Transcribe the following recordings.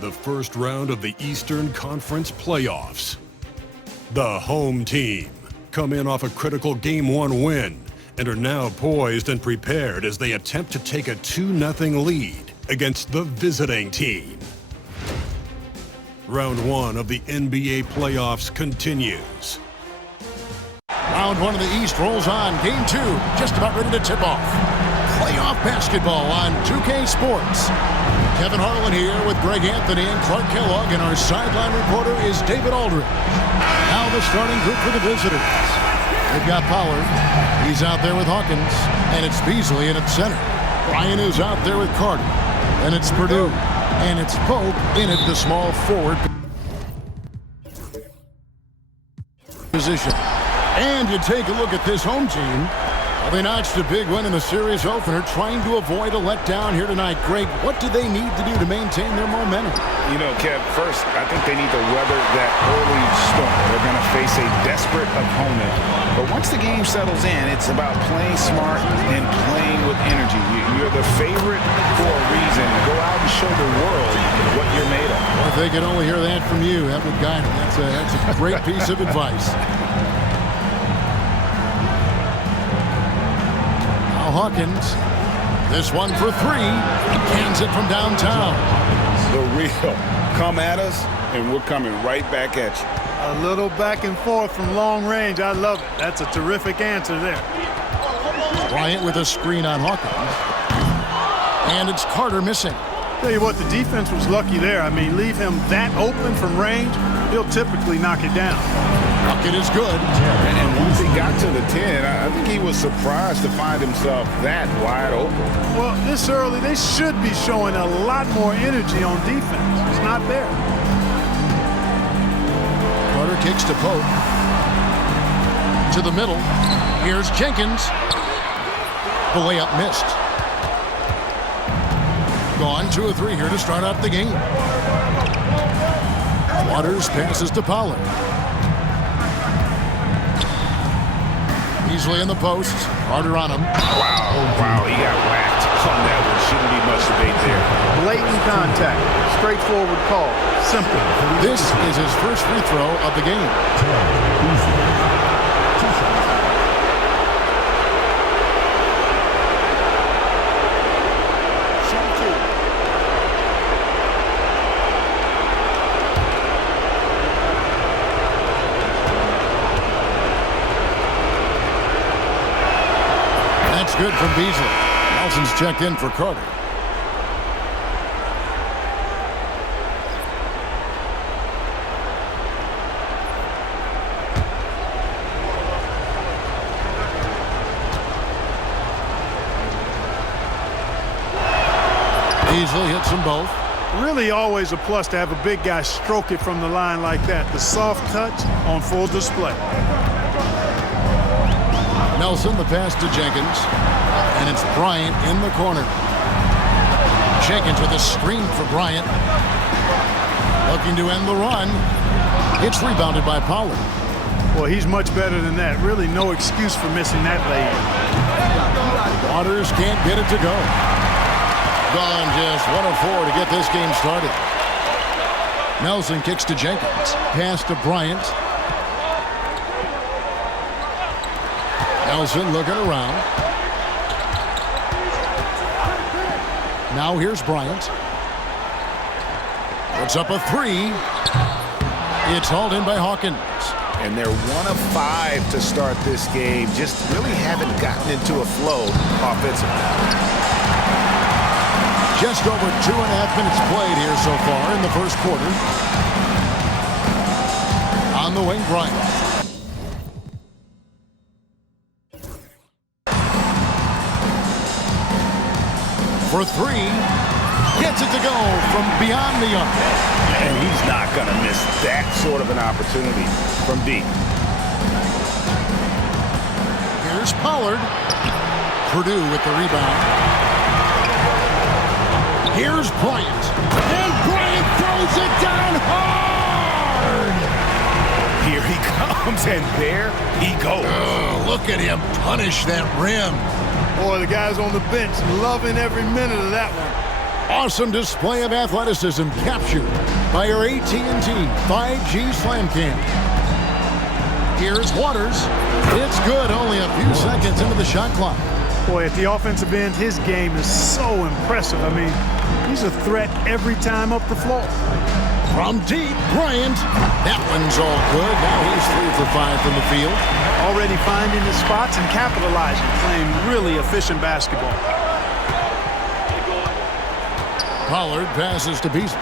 the first round of the Eastern Conference playoffs. The home team come in off a critical Game 1 win and are now poised and prepared as they attempt to take a 2-0 lead against the visiting team. Round 1 of the NBA playoffs continues. Round 1 of the East rolls on. Game 2 just about ready to tip off. Playoff basketball on 2K Sports. Kevin Harlan here with Greg Anthony and Clark Kellogg, and our sideline reporter is David Aldridge. Now the starting group for the visitors. They've got Pollard. He's out there with Hawkins, and it's Beasley in at center. Bryant is out there with Carter, and it's Purdue, and it's Pope in at the small forward position. And you take a look at this home team. Well, they notched a big win in the series opener, trying to avoid a letdown here tonight. Greg, what do they need to do to maintain their momentum? You know, Kev, first, I think they need to weather that early storm. They're going to face a desperate opponent. But once the game settles in, it's about playing smart and playing with energy. You're the favorite for a reason. Go out and show the world what you're made of. Well, if they could only hear that from you, that would guide them. That's a great piece of advice. Hawkins, this one for 3, cans it from downtown. The real, come at us, and we're coming right back at you. A little back and forth from long range. I love it. That's a terrific answer there. Bryant with a screen on Hawkins. And it's Carter missing. Tell you what, the defense was lucky there. I mean, leave him that open from range, he'll typically knock it down. Bucket is good. And once he got to the 10, I think he was surprised to find himself that wide open. Well, this early, they should be showing a lot more energy on defense. It's not there. Carter kicks to Pope. To the middle. Here's Jenkins. The layup missed. Gone 2 of 3 here to start out the game. Waters passes to Pollard. Beasley in the post. Carter on him. Wow, he got whacked on that one. Shouldn't be much debate there. Blatant contact. Straightforward call. Simple. This is his first free throw of the game. Good from Beasley. Nelson's checked in for Carter. Beasley hits them both. Really always a plus to have a big guy stroke it from the line like that. The soft touch on full display. Nelson, the pass to Jenkins, and it's Bryant in the corner. Jenkins with a screen for Bryant. Looking to end the run. It's rebounded by Pollard. Well, he's much better than that. Really no excuse for missing that lay-in. Waters can't get it to go. Gone just 1 of 4 to get this game started. Nelson kicks to Jenkins. Pass to Bryant. Nelson looking around. Now here's Bryant. Puts up a 3. It's hauled in by Hawkins. And they're 1 of 5 to start this game. Just really haven't gotten into a flow offensively. Just over 2.5 minutes played here so far in the first quarter. On the wing, Bryant. For 3, gets it to go from beyond the arc. And he's not going to miss that sort of an opportunity from deep. Here's Pollard. Purdue with the rebound. Here's Bryant. And Bryant throws it down hard. Here he comes, and there he goes. Oh, look at him punish that rim. Boy, the guys on the bench loving every minute of that one. Awesome display of athleticism captured by our AT&T 5G Slam Cam. Here's Waters. It's good, only a few seconds into the shot clock. Boy, at the offensive end, his game is so impressive. I mean, he's a threat every time up the floor. From deep, Bryant. That one's all good. Now he's 3 for 5 from the field. Already finding his spots and capitalizing, playing really efficient basketball. Pollard passes to Beasley.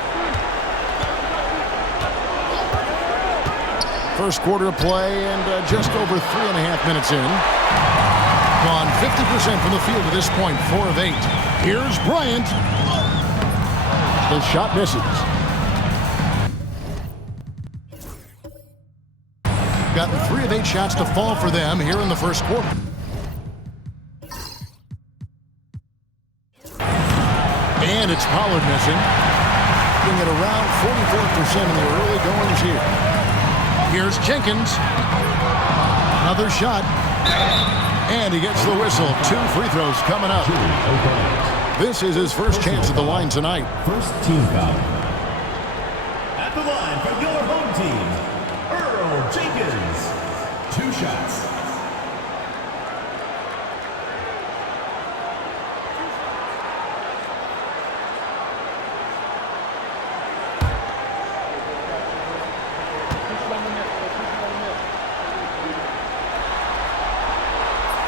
First quarter of play and just over 3.5 minutes in. Gone 50% from the field to this point, 4 of 8. Here's Bryant. The shot misses. Gotten 3 of 8 shots to fall for them here in the first quarter. And it's Pollard missing. Being at around 44% in the early goings here. Here's Jenkins. Another shot. And he gets the whistle. 2 free throws coming up. This is his first chance at the line tonight. First team foul. At the line for your home team, Jenkins. 2 shots.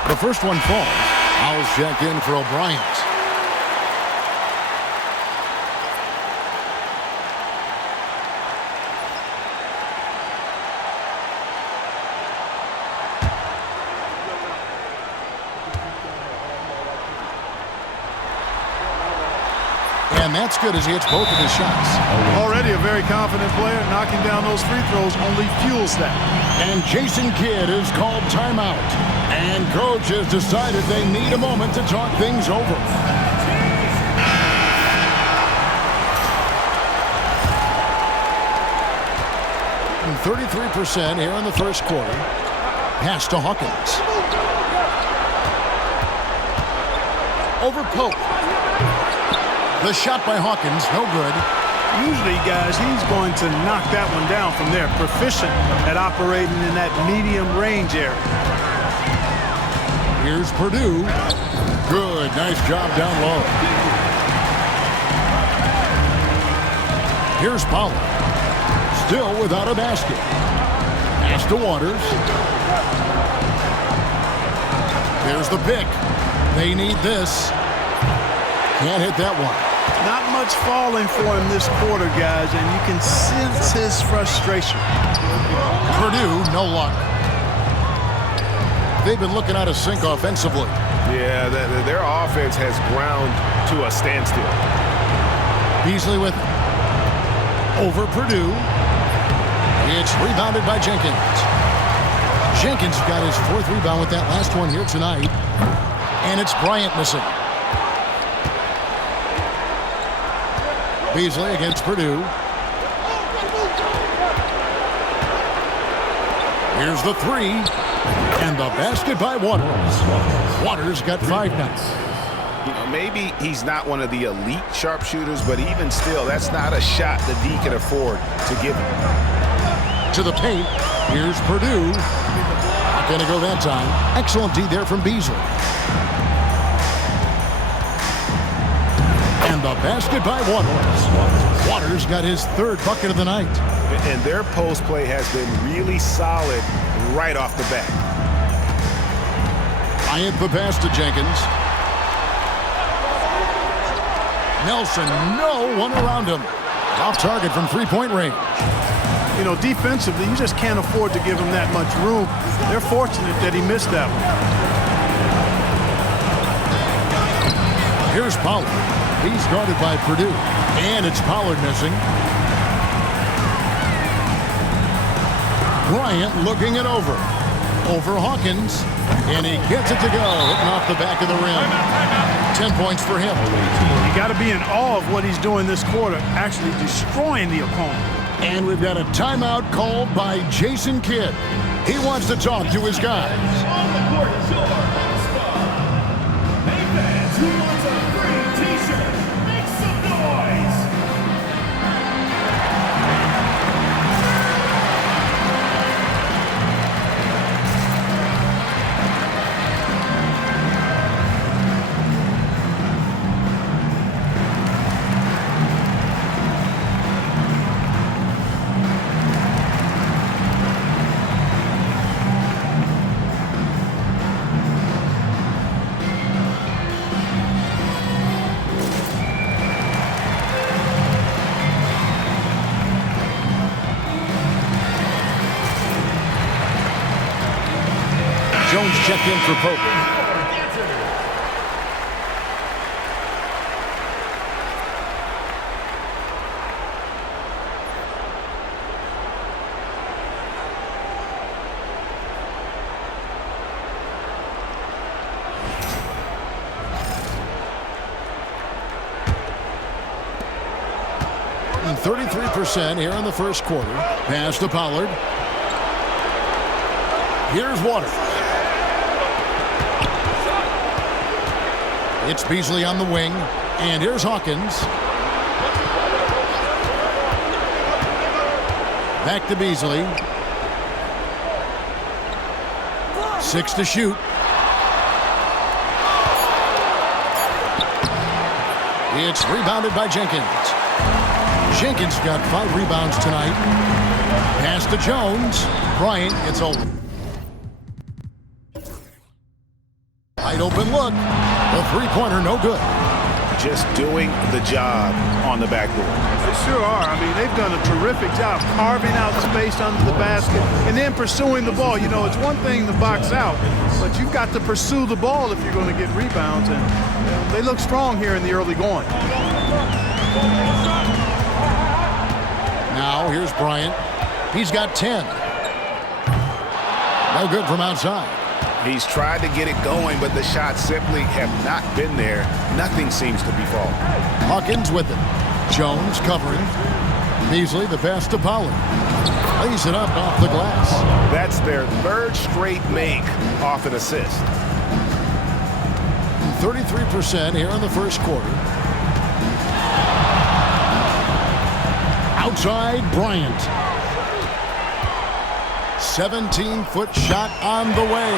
The first one falls. Fouls check in for Bryant. And that's good as he hits both of his shots. Already a very confident player. Knocking down those free throws only fuels that. And Jason Kidd is called timeout. And coach has decided they need a moment to talk things over. And 33% here in the first quarter. Pass to Hawkins. Over Pope. The shot by Hawkins, no good. Usually, guys, he's going to knock that one down from there. Proficient at operating in that medium range area. Here's Purdue. Good, nice job down low. Here's Pollard. Still without a basket. Pass to Waters. There's the pick. They need this. Can't hit that one. Not much falling for him this quarter, guys, and you can sense his frustration. Purdue, no luck. They've been looking out of sync offensively. Yeah, their offense has ground to a standstill. Beasley with it. Over Purdue. It's rebounded by Jenkins. Jenkins got his 4th rebound with that last one here tonight. And it's Bryant missing. Beasley against Purdue. Here's the 3. And the basket by Waters. Waters got 5 now. You know, maybe he's not one of the elite sharpshooters, but even still, that's not a shot the D can afford to give him. To the paint. Here's Purdue. Not going to go that time. Excellent D there from Beasley. And the basket by Waters. Waters got his 3rd bucket of the night. And their post play has been really solid right off the bat. Bryant the pass to Jenkins. Nelson, no one around him. Off target from 3-point range. You know, defensively, you just can't afford to give him that much room. They're fortunate that he missed that one. Here's Pollard. He's guarded by Purdue. And it's Pollard missing. Bryant looking it over. Over Hawkins. And he gets it to go. Hitting off the back of the rim. 10 points for him. You got to be in awe of what he's doing this quarter, actually destroying the opponent. And we've got a timeout called by Jason Kidd. He wants to talk to his guys. On the court is your spot. Hey fans, who wants a free t-shirt? Make some noise. checked in for Pope. And 33% here in the first quarter. Pass to Pollard. Here's Waters. It's Beasley on the wing. And here's Hawkins. Back to Beasley. 6 to shoot. It's rebounded by Jenkins. Jenkins got 5 rebounds tonight. Pass to Jones. Bryant gets over. Wide open look. The three-pointer no good. Just doing the job on the backboard. They sure are. I mean, they've done a terrific job carving out space under the basket and then pursuing the ball. You know, it's one thing to box out, but you've got to pursue the ball if you're going to get rebounds. And you know, they look strong here in the early going. Now here's Bryant. He's got 10. No good from outside. He's tried to get it going, but the shots simply have not been there. Nothing seems to be falling. Hawkins with it. Jones covering. Beasley the pass to Pollard. Lays it up off the glass. That's their 3rd straight make off an assist. 33% here in the first quarter. Outside Bryant. 17-foot shot on the way.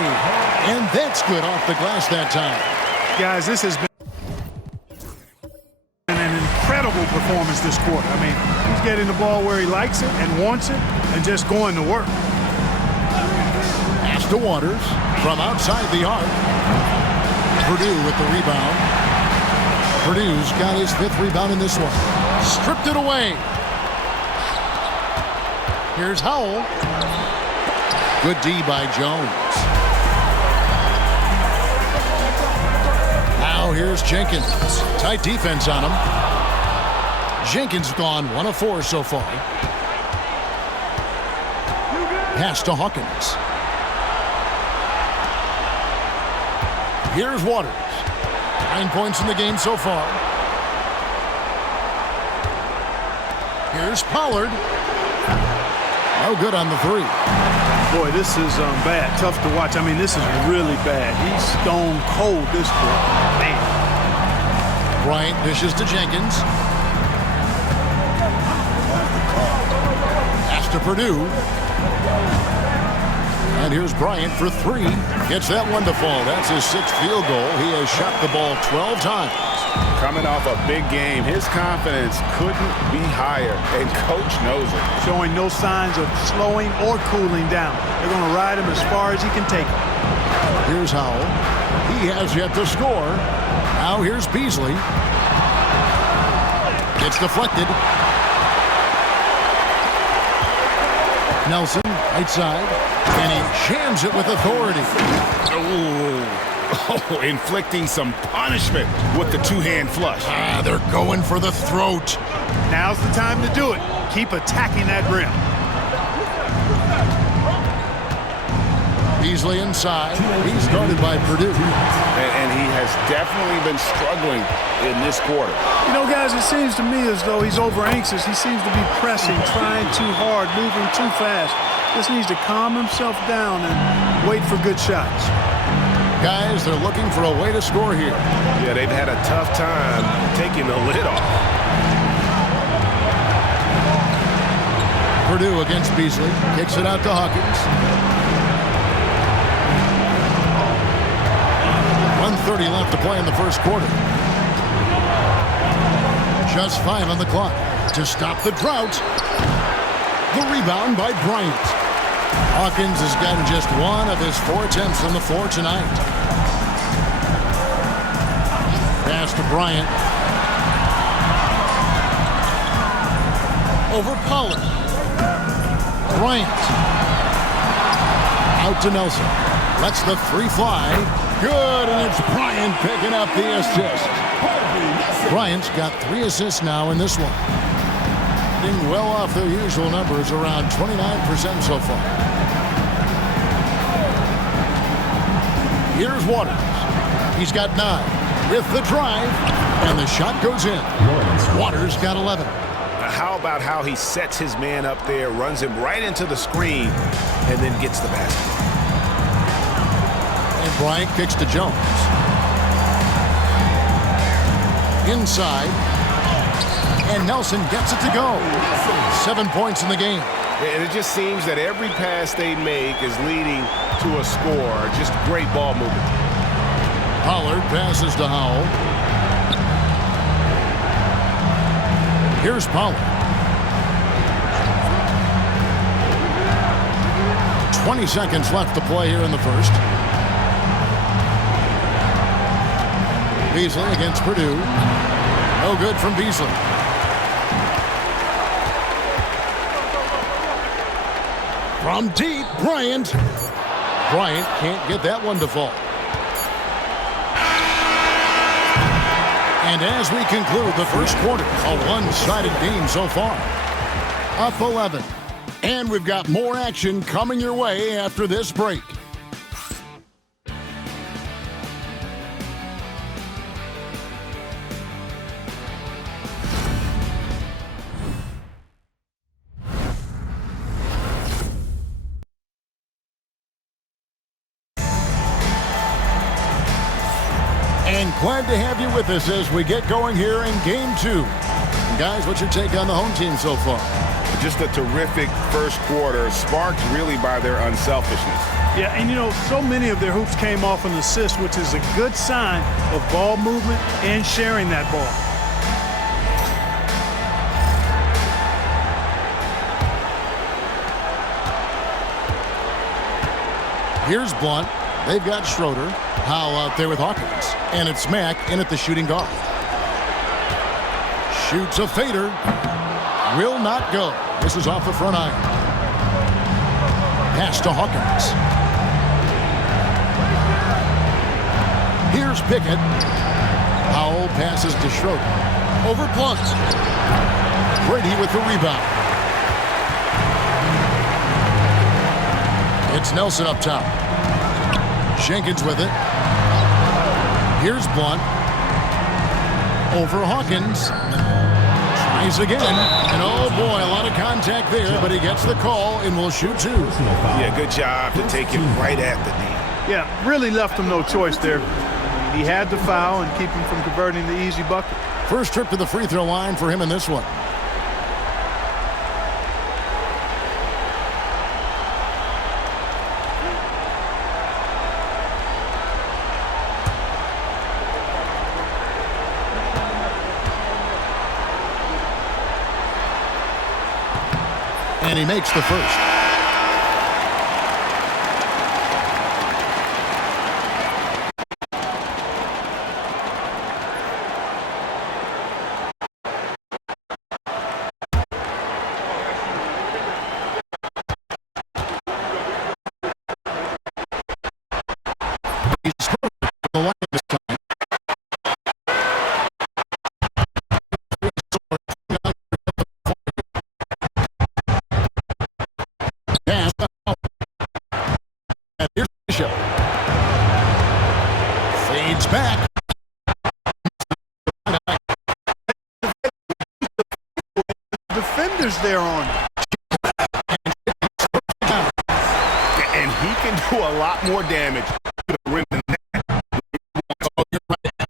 And that's good off the glass that time. Guys, this has been an incredible performance this quarter. I mean, he's getting the ball where he likes it and wants it and just going to work. Pass to Waters from outside the arc. Purdue with the rebound. Purdue's got his 5th rebound in this one. Stripped it away. Here's Howell. Good D by Jones. Now here's Jenkins. Tight defense on him. Jenkins gone 1 of 4 so far. Pass to Hawkins. Here's Waters. 9 points in the game so far. Here's Pollard. No good on the 3. Boy, this is bad. Tough to watch. I mean, this is really bad. He's stone cold this quarter. Man. Bryant dishes to Jenkins. Pass to Purdue. And here's Bryant for 3. Gets that one to fall. That's his 6th field goal. He has shot the ball 12 times. Coming off a big game, his confidence couldn't be higher, and coach knows it. Showing no signs of slowing or cooling down. They're going to ride him as far as he can take him. Here's Howell. He has yet to score. Now here's Beasley. It's deflected. Nelson, right side. And he jams it with authority. Oh, inflicting some punishment with the 2-hand flush. They're going for the throat. Now's the time to do it. Keep attacking that rim. Beasley inside. He's guarded by Purdue. And he has definitely been struggling in this quarter. You know, guys, it seems to me as though he's over anxious. He seems to be pressing, trying too hard, moving too fast. Just needs to calm himself down and wait for good shots. Guys, they're looking for a way to score here. Yeah, they've had a tough time taking the lid off. Purdue against Beasley. Kicks it out to Hawkins. 1:30 left to play in the first quarter. Just 5 on the clock to stop the drought. The rebound by Bryant. Hawkins has gotten just 1 of his 4 attempts from the floor tonight. Pass to Bryant. Over Pollard. Bryant. Out to Nelson. Lets the three fly. Good, and it's Bryant picking up the assist. Bryant's got 3 assists now in this one. Getting well off their usual numbers, around 29% so far. Here's Waters. He's got 9 with the drive, and the shot goes in. Waters got 11. How about how he sets his man up there, runs him right into the screen, and then gets the basket. And Bryant kicks to Jones. Inside. And Nelson gets it to go. 7 points in the game. And it just seems that every pass they make is leading to a score. Just great ball movement. Pollard passes to Howell. Here's Pollard. 20 seconds left to play here in the first. Beasley against Purdue. No good from Beasley. From deep, Bryant. Bryant can't get that one to fall. And as we conclude the first quarter, a one-sided game so far. Up 11. And we've got more action coming your way after this break. And glad to have you with us as we get going here in Game 2. And guys, what's your take on the home team so far? Just a terrific first quarter, sparked really by their unselfishness. Yeah, and you know, so many of their hoops came off an assist, which is a good sign of ball movement and sharing that ball. Here's Blunt. They've got Schroeder. Howell out there with Hawkins. And it's Mack in at the shooting guard. Shoots a fader. Will not go. This is off the front iron. Pass to Hawkins. Here's Pickett. Howell passes to Schroeder. Over Blunt. Brady with the rebound. It's Nelson up top. Jenkins with it. Here's Blunt. Over Hawkins. Tries again. And oh boy, a lot of contact there, but he gets the call and will shoot 2. Yeah, good job to take him right at the knee. Yeah, really left him no choice there. He had to foul and keep him from converting the easy bucket. First trip to the free throw line for him in this one. And he makes the first. He's the line this time. Fades back. Defenders there on. And he can do a lot more damage to the rim than that.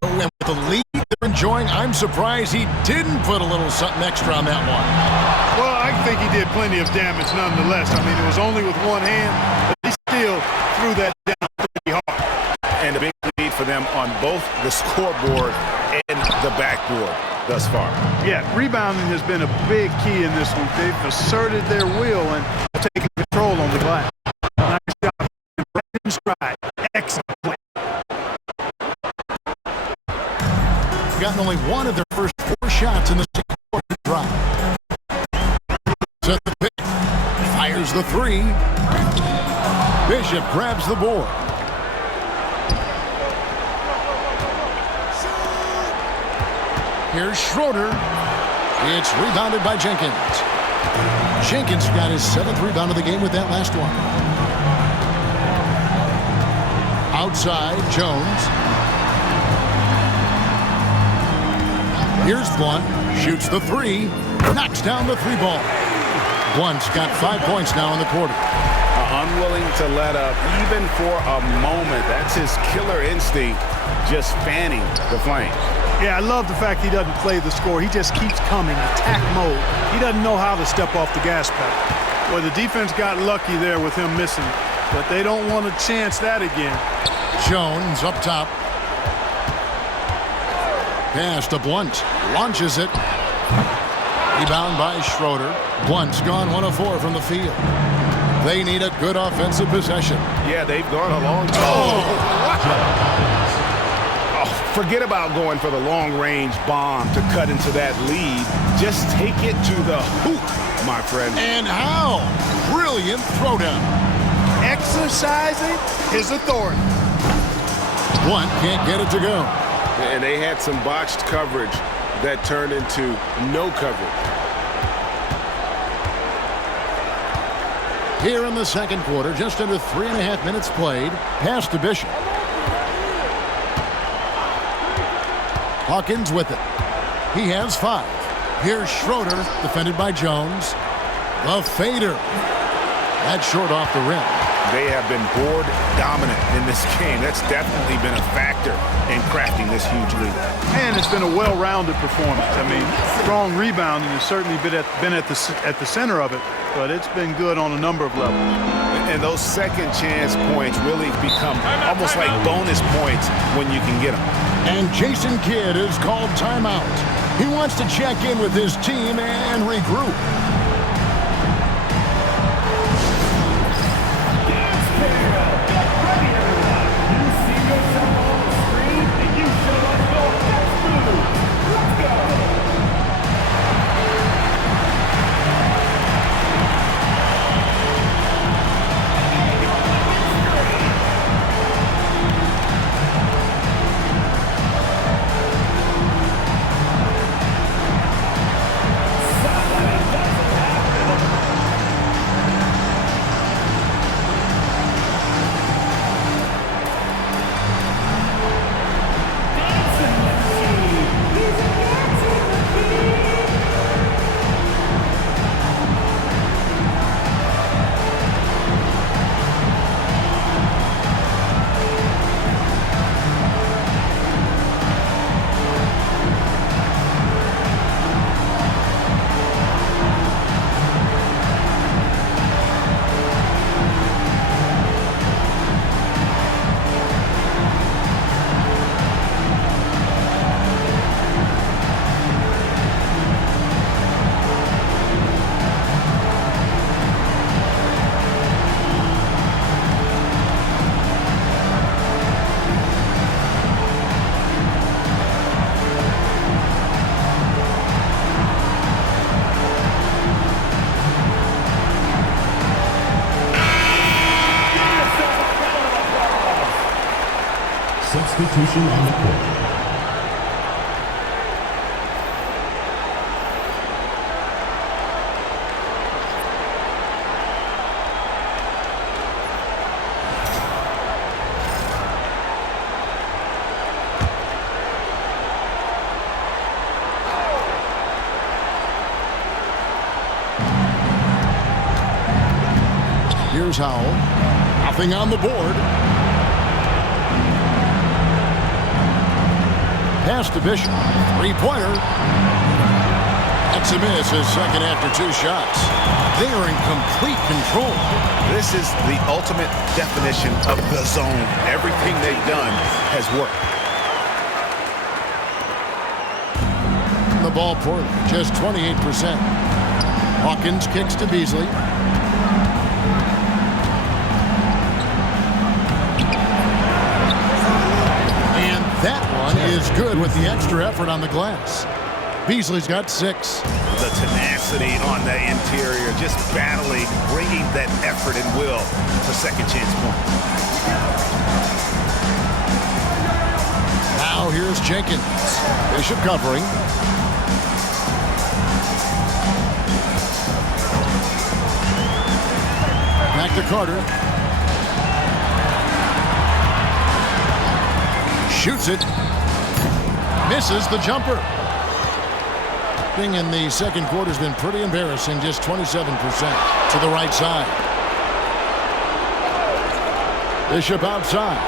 With the lead they're enjoying, I'm surprised he didn't put a little something extra on that one. Well, I think he did plenty of damage nonetheless. I mean, it was only with one hand, but he still threw that down pretty hard. And a big lead for them on both the scoreboard and the backboard thus far. Yeah, rebounding has been a big key in this one. They've asserted their will and taken control on the glass. Nice job. Stride. Excellent play. Gotten only one of their first 4 shots in the second quarter drive. Set the pick. Fires the 3. Bishop grabs the board. Here's Schroeder. It's rebounded by Jenkins. Jenkins got his 7th rebound of the game with that last one. Outside, Jones. Here's Blunt. Shoots the 3. Knocks down the 3 ball. Blunt's got 5 points now in the quarter. Unwilling to let up even for a moment. That's his killer instinct, just fanning the flames. Yeah, I love the fact he doesn't play the score. He just keeps coming, attack mode. He doesn't know how to step off the gas pedal. Well, the defense got lucky there with him missing, but they don't want to chance that again. Jones up top. Pass to Blunt. Launches it. Rebound by Schroeder. Blunt's gone 1 of 4 from the field. They need a good offensive possession. Yeah, they've gone a long time. Forget about going for the long-range bomb to cut into that lead. Just take it to the hoop, my friend. And how? Brilliant throwdown. Exercising his authority. Blunt can't get it to go. And they had some botched coverage that turned into no coverage. Here in the second quarter, just under 3.5 minutes played. Pass to Bishop. Hawkins with it. He has 5. Here's Schroeder, defended by Jones. The fader. That's short off the rim. They have been board dominant in this game. That's definitely been a factor in crafting this huge lead. And it's been a well-rounded performance. I mean, strong rebounding has certainly been at the center of it, but it's been good on a number of levels. And those second chance points really become almost like bonus points when you can get them. And Jason Kidd is called timeout. He wants to check in with his team and regroup. Substitution on the court. Here's Howell. Nothing on the board. Pass to Bishop. 3-pointer. That's a miss, his second after 2 shots. They are in complete control. This is the ultimate definition of the zone. Everything they've done has worked. The ball Portland, just 28%. Hawkins kicks to Beasley. And that one is good with the extra effort on the glass. Beasley's got 6. The tenacity on the interior, just battling, bringing that effort and will for second chance points. Now here's Jenkins. Bishop covering. Back to Carter. Shoots it. Misses the jumper. Thing in the second quarter has been pretty embarrassing, just 27% to the right side. Bishop outside.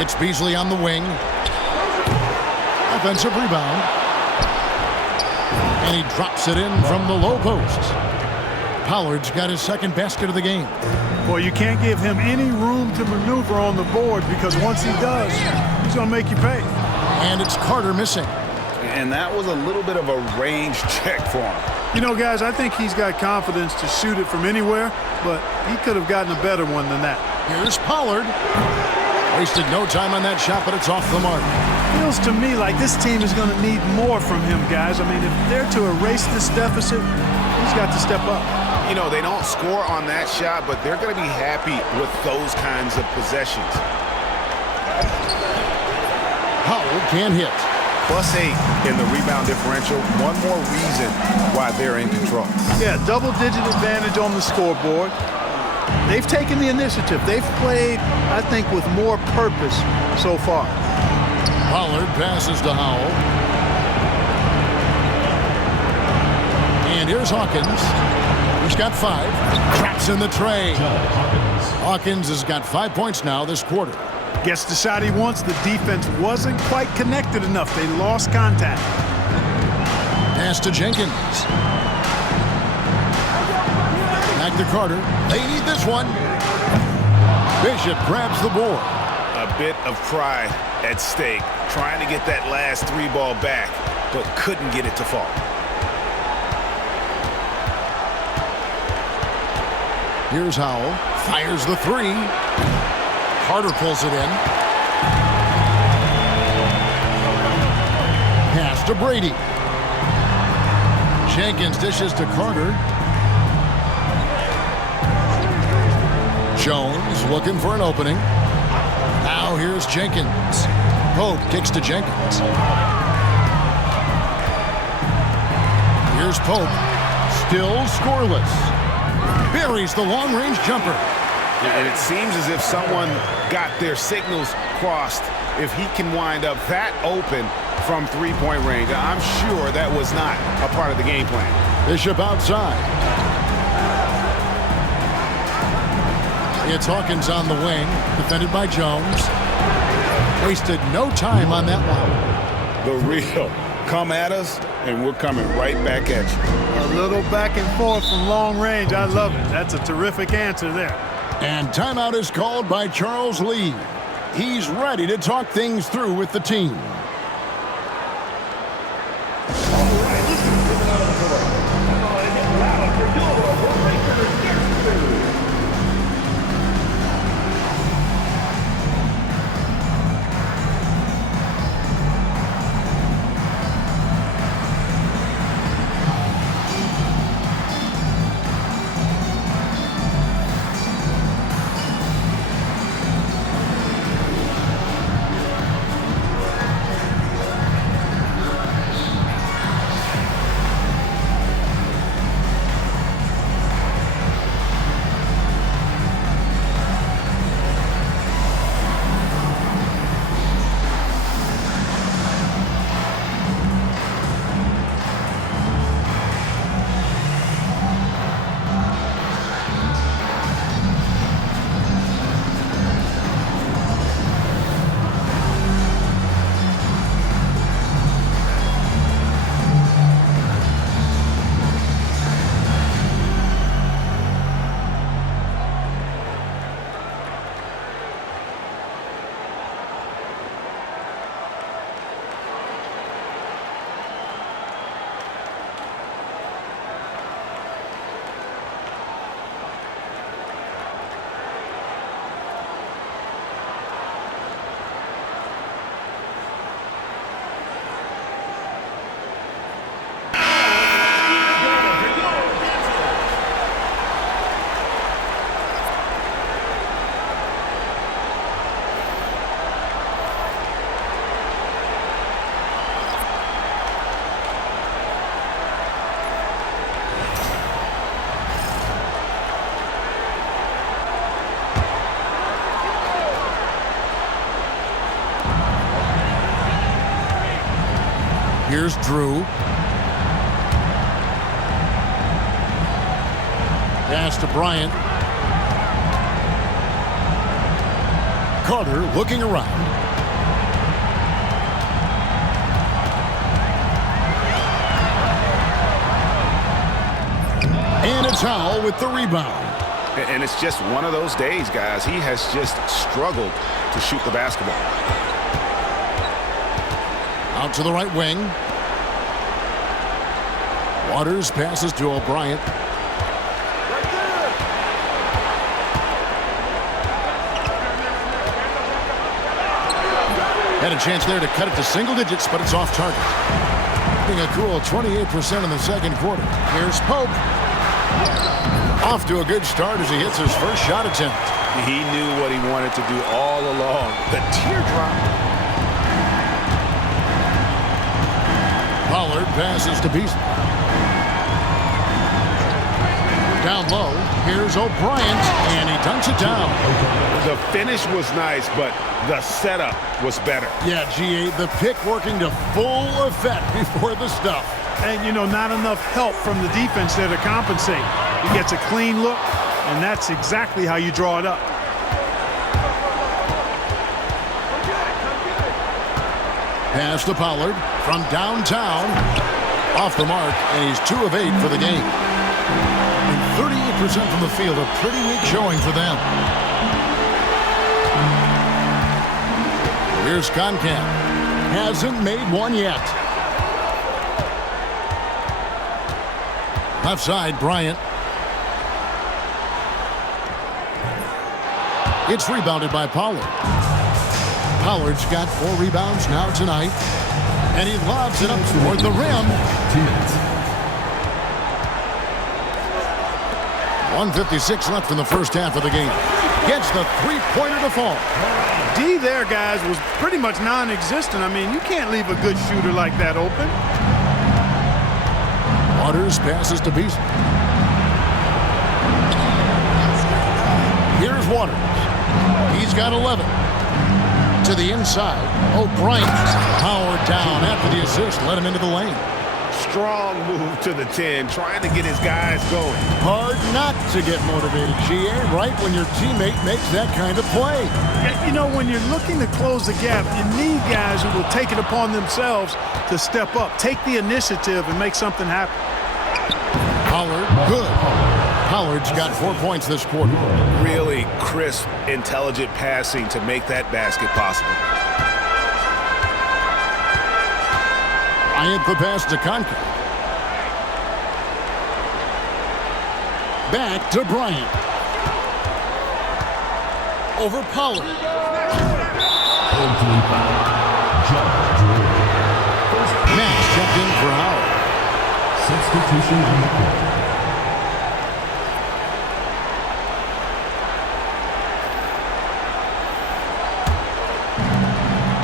It's Beasley on the wing. Offensive rebound. And he drops it in from the low post. Pollard's got his second basket of the game. Well, you can't give him any room to maneuver on the board because once he does, he's going to make you pay. And it's Carter missing. And that was a little bit of a range check for him. You know, guys, I think he's got confidence to shoot it from anywhere, but he could have gotten a better one than that. Here's Pollard. Wasted no time on that shot, but it's off the mark. Feels to me like this team is going to need more from him, guys. I mean, if they're to erase this deficit, he's got to step up. You know, they don't score on that shot, but they're going to be happy with those kinds of possessions. Howell can't hit. +8 in the rebound differential. One more reason why they're in control. Yeah, double-digit advantage on the scoreboard. They've taken the initiative. They've played, I think, with more purpose so far. Pollard passes to Howell. And here's Hawkins. He's got 5. Traps in the tray. Hawkins has got 5 points now this quarter. Gets the shot he wants. The defense wasn't quite connected enough. They lost contact. Pass to Jenkins. Back to Carter. They need this one. Bishop grabs the board. A bit of pride at stake, trying to get that last 3 ball back, but couldn't get it to fall. Here's Howell. Fires the 3. Carter pulls it in. Pass to Brady. Jenkins dishes to Carter. Jones looking for an opening. Now here's Jenkins. Pope kicks to Jenkins. Here's Pope. Still scoreless. Buries the long-range jumper. And it seems as if someone got their signals crossed if he can wind up that open from three-point range. I'm sure that was not a part of the game plan. Bishop outside. It's Hawkins on the wing, defended by Jones. Wasted no time on that one. The real. Come at us, and we're coming right back at you. A little back and forth from long range. I love it. That's a terrific answer there. And timeout is called by Charles Lee. He's ready to talk things through with the team. Here's Drew. Pass to Bryant. Carter looking around. And it's Howell with the rebound. And it's just one of those days, guys. He has just struggled to shoot the basketball. Out to the right wing. Waters passes to O'Brien. Had a chance there to cut it to single digits, but it's off target. Being a cool 28% in the second quarter. Here's Pope. Off to a good start as he hits his first shot attempt. He knew what he wanted to do all along. The teardrop. Pollard passes to Beasley. Down low, here's O'Brien, and he dunks it down. The finish was nice, but the setup was better. Yeah, GA, the pick working to full effect before the stuff. And, you know, not enough help from the defense there to compensate. He gets a clean look, and that's exactly how you draw it up. Pass to Pollard from downtown. Off the mark, and he's 2 of 8 for the game. And 38% from the field, a pretty weak showing for them. Here's Conkamp. Hasn't made one yet. Left side, Bryant. It's rebounded by Pollard. Pollard's got 4 rebounds now tonight. And he lobs it up toward the rim. 1:56 left in the first half of the game. Gets the three-pointer to fall. D there, guys, was pretty much non-existent. I mean, you can't leave a good shooter like that open. Waters passes to Beasley. Here's Waters. He's got 11. To the inside. O'Brien powered down after the assist. Let him into the lane. Strong move to the 10, trying to get his guys going. Hard not to get motivated, GA, right when your teammate makes that kind of play. You know, when you're looking to close the gap, you need guys who will take it upon themselves to step up, take the initiative, and make something happen. Pollard, good. Pollard's got 4 points this quarter. Really crisp, intelligent passing to make that basket possible. Bryant the pass to Conkamp. Back to Bryant. Over Pollard. Max checked in for Howard. Substitution on the court.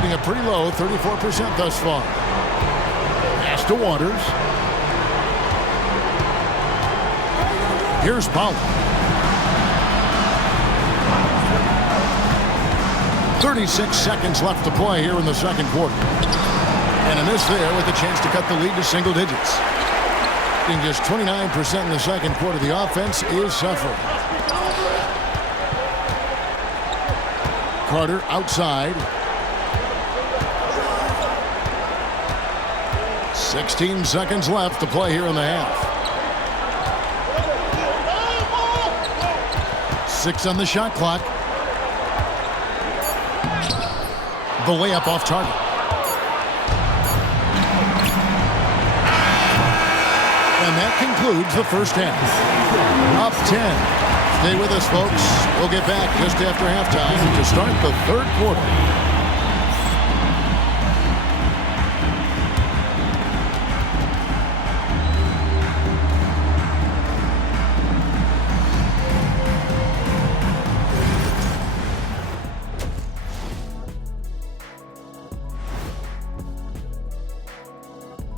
Being a pretty low 34% thus far. Pass to Waters. Here's Pollard. 36 seconds left to play here in the second quarter. And a miss there with a chance to cut the lead to single digits. In just 29% in the second quarter, the offense is suffering. Carter outside. 16 seconds left to play here in the half. 6 on the shot clock. The layup off target. And that concludes the first half. Up 10. Stay with us, folks. We'll get back just after halftime to start the third quarter.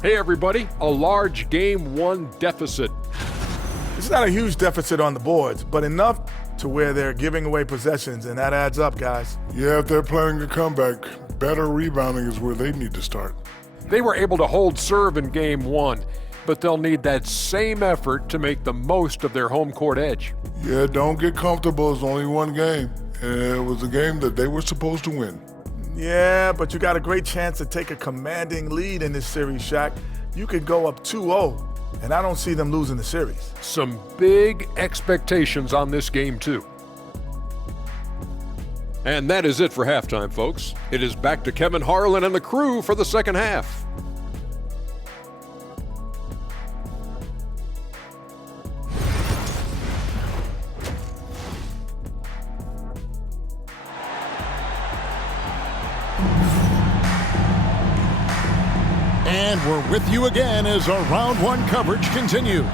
Hey everybody, a large Game 1 deficit. It's not a huge deficit on the boards, but enough to where they're giving away possessions, and that adds up, guys. Yeah, if they're planning a comeback, better rebounding is where they need to start. They were able to hold serve in Game 1, but they'll need that same effort to make the most of their home court edge. Yeah, don't get comfortable. It's only one game, and it was a game that they were supposed to win. Yeah, but you got a great chance to take a commanding lead in this series, Shaq. You could go up 2-0, and I don't see them losing the series. Some big expectations on this game, too. And that is it for halftime, folks. It is back to Kevin Harlan and the crew for the second half. And we're with you again as our round one coverage continues.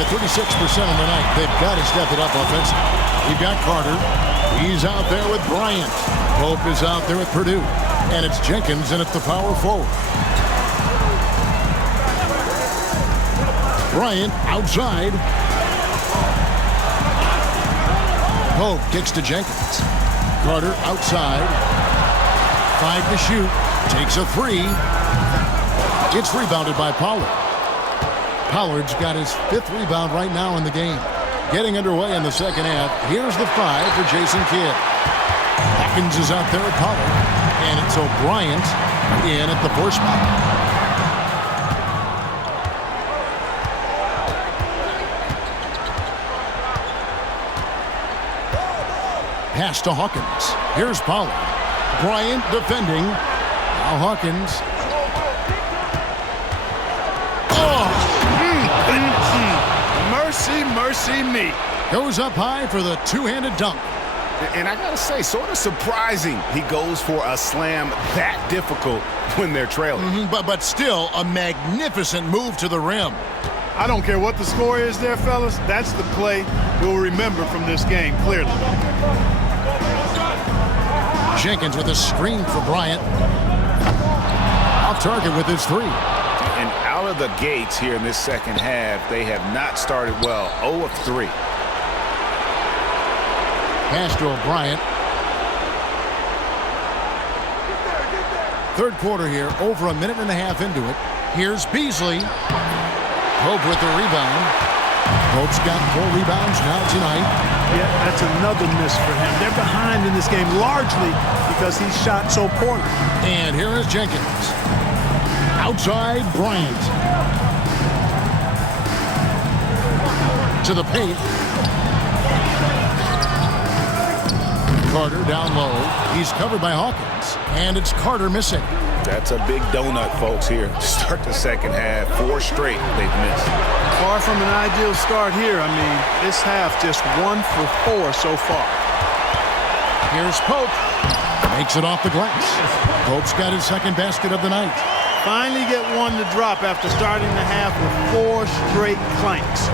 At 36% on the night, they've got to step it up offensively. You've got Carter. He's out there with Bryant. Pope is out there with Purdue. And it's Jenkins in at the power forward. Bryant outside. Pope kicks to Jenkins. Carter outside. 5 to shoot. Takes a 3. It's rebounded by Pollard. Pollard's got his 5th rebound right now in the game. Getting underway in the second half. Here's the 5 for Jason Kidd. Hawkins is out there with Pollard. And it's O'Bryant in at the 4 spot. Pass to Hawkins. Here's Pollard. Bryant defending. Now Hawkins. Mercy, mercy me. Goes up high for the two-handed dunk. And I gotta say, sort of surprising he goes for a slam that difficult when they're trailing. But still a magnificent move to the rim. I don't care what the score is there, fellas. That's the play we'll remember from this game, clearly. Jenkins with a screen for Bryant. Off target with his 3. And out of the gates here in this second half, they have not started well. 0 of 3. Pass to O'Bryant. Third quarter here, over a minute and a half into it. Here's Beasley. Pope with the rebound. Pope's got 4 rebounds now tonight. Yeah, that's another miss for him. They're behind in this game largely because he shot so poorly. And here is Jenkins. Outside Bryant. To the paint. Carter down low. He's covered by Hawkins. And it's Carter missing. That's a big donut, folks, here to start the second half. 4 straight they've missed. Far from an ideal start here. I mean, this half just 1 for 4 so far. Here's Pope. Makes it off the glass. Pope's got his second basket of the night. Finally get one to drop after starting the half with 4 straight clanks.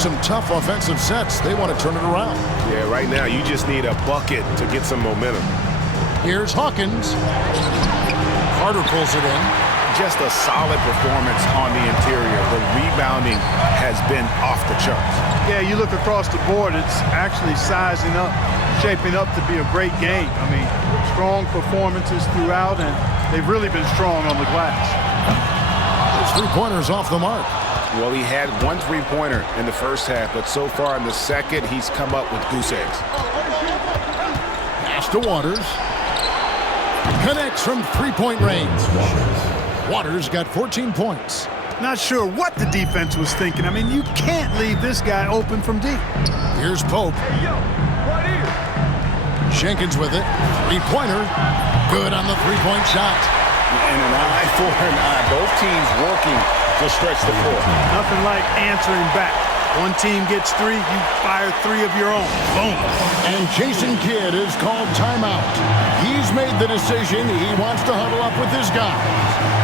Some tough offensive sets. They want to turn it around. Yeah, right now you just need a bucket to get some momentum. Here's Hawkins. Carter pulls it in. Just a solid performance on the interior. The rebounding has been off the charts. Yeah, you look across the board, it's actually sizing up, shaping up to be a great game. I mean, strong performances throughout, and they've really been strong on the glass. His 3-pointers off the mark. Well, he had 1 3-pointer in the first half, but so far in the second, he's come up with goose eggs. Pass to Waters. Connects from 3-point range. Waters got 14 points. Not sure what the defense was thinking. I mean, you can't leave this guy open from deep. Here's Pope. Jenkins with it. 3-pointer. Good on the 3-point shot. And an eye for an eye. Both teams working to stretch the floor. Nothing like answering back. One team gets 3, you fire 3 of your own. Boom. And Jason Kidd is called timeout. He's made the decision. He wants to huddle up with his guys.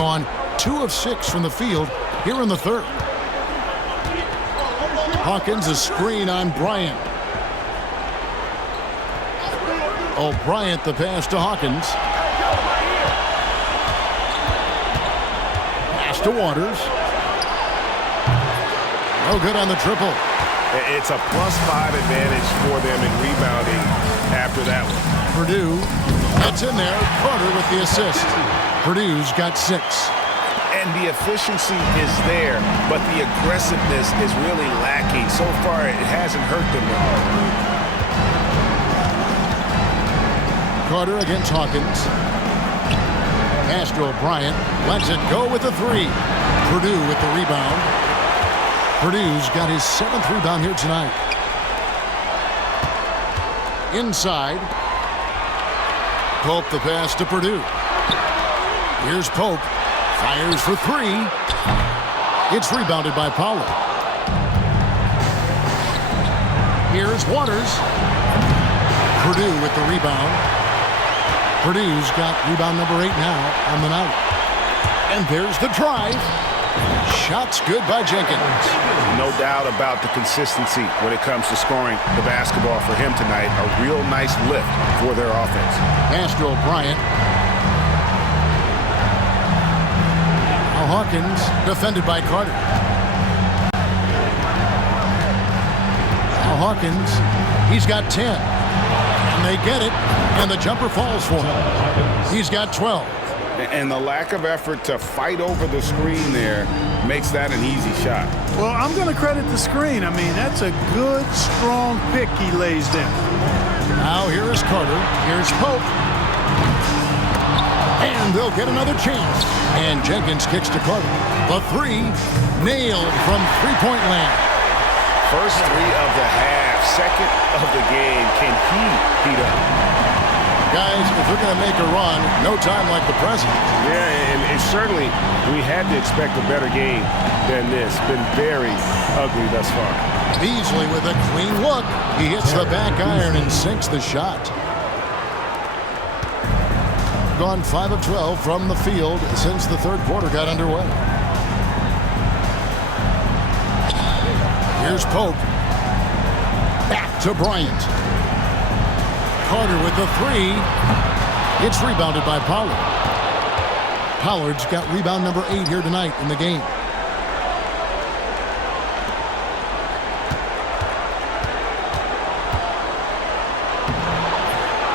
gone 2 of 6 from the field here in the third. Hawkins, a screen on Bryant. Oh, Bryant, the pass to Hawkins. Pass to Waters. No good on the triple. It's a +5 advantage for them in rebounding after that one. Purdue, that's in there. Carter with the assist. Purdue's got 6. And the efficiency is there, but the aggressiveness is really lacking. So far, it hasn't hurt them. Carter against Hawkins. Pass to Bryant. Lets it go with the 3. Purdue with the rebound. Purdue's got his 7th rebound here tonight. Inside. Pope the pass to Purdue. Here's Pope. Fires for 3. It's rebounded by Powell. Here's Waters. Purdue with the rebound. Purdue's got rebound number 8 now on the night. And there's the drive. Shots good by Jenkins. No doubt about the consistency when it comes to scoring the basketball for him tonight. A real nice lift for their offense. Pass to Bryant. Now Hawkins defended by Carter. Now Hawkins, he's got 10. And they get it, and the jumper falls for him. He's got 12. And the lack of effort to fight over the screen there makes that an easy shot. Well, I'm going to credit the screen. I mean, that's a good, strong pick he lays down. Now here is Carter. Here's Pope. And they'll get another chance. And Jenkins kicks to Carter. The 3 nailed from three-point land. First 3 of the half, second of the game. Can he heat up? Guys, if they're going to make a run, no time like the present. Yeah, and certainly we had to expect a better game than this. Been very ugly thus far. Beasley with a clean look. He hits the back iron and sinks the shot. Gone 5 of 12 from the field since the third quarter got underway. Here's Pope. Back to Bryant. Carter with the 3. It's rebounded by Pollard. Pollard's got rebound number 8 here tonight in the game.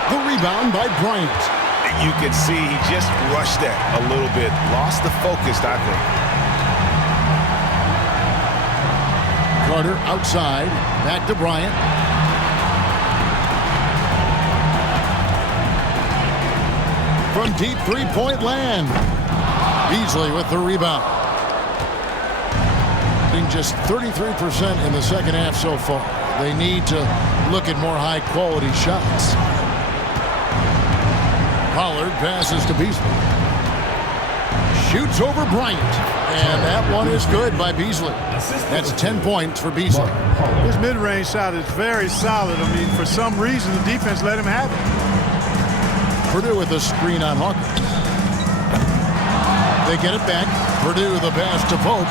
The rebound by Bryant. You can see he just rushed that a little bit. Lost the focus, I think. Carter outside. Back to Bryant. From deep three-point land. Beasley with the rebound. Being just 33% in the second half so far. They need to look at more high-quality shots. Pollard passes to Beasley. Shoots over Bryant. And that one is good by Beasley. That's 10 points for Beasley. His mid-range shot is very solid. I mean, for some reason, the defense let him have it. Purdue with the screen on Hawkins. They get it back. Purdue the pass to Pope.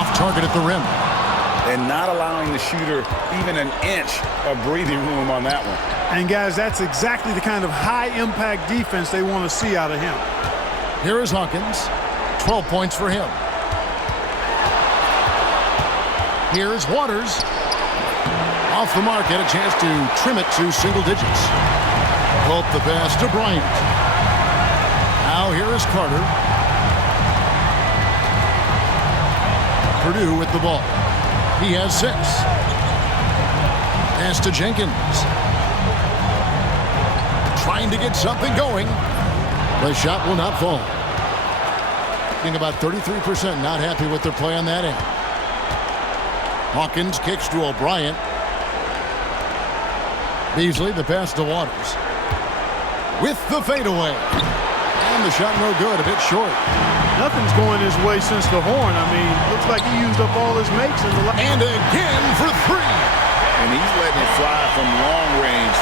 Off target at the rim. And not allowing the shooter even an inch of breathing room on that one. And guys, that's exactly the kind of high-impact defense they want to see out of him. Here is Hawkins. 12 points for him. Here's Waters. Off the mark, had a chance to trim it to single digits. Pope the pass to Bryant. Now here is Carter. Purdue with the ball. He has 6. Pass to Jenkins. Trying to get something going. The shot will not fall. Being about 33%, not happy with their play on that end. Hawkins kicks to O'Brien. Beasley, the pass to Waters. With the fadeaway. And the shot no good, a bit short. Nothing's going his way since the horn. I mean, looks like he used up all his makes in the last. And again for 3. and he's letting it fly from long range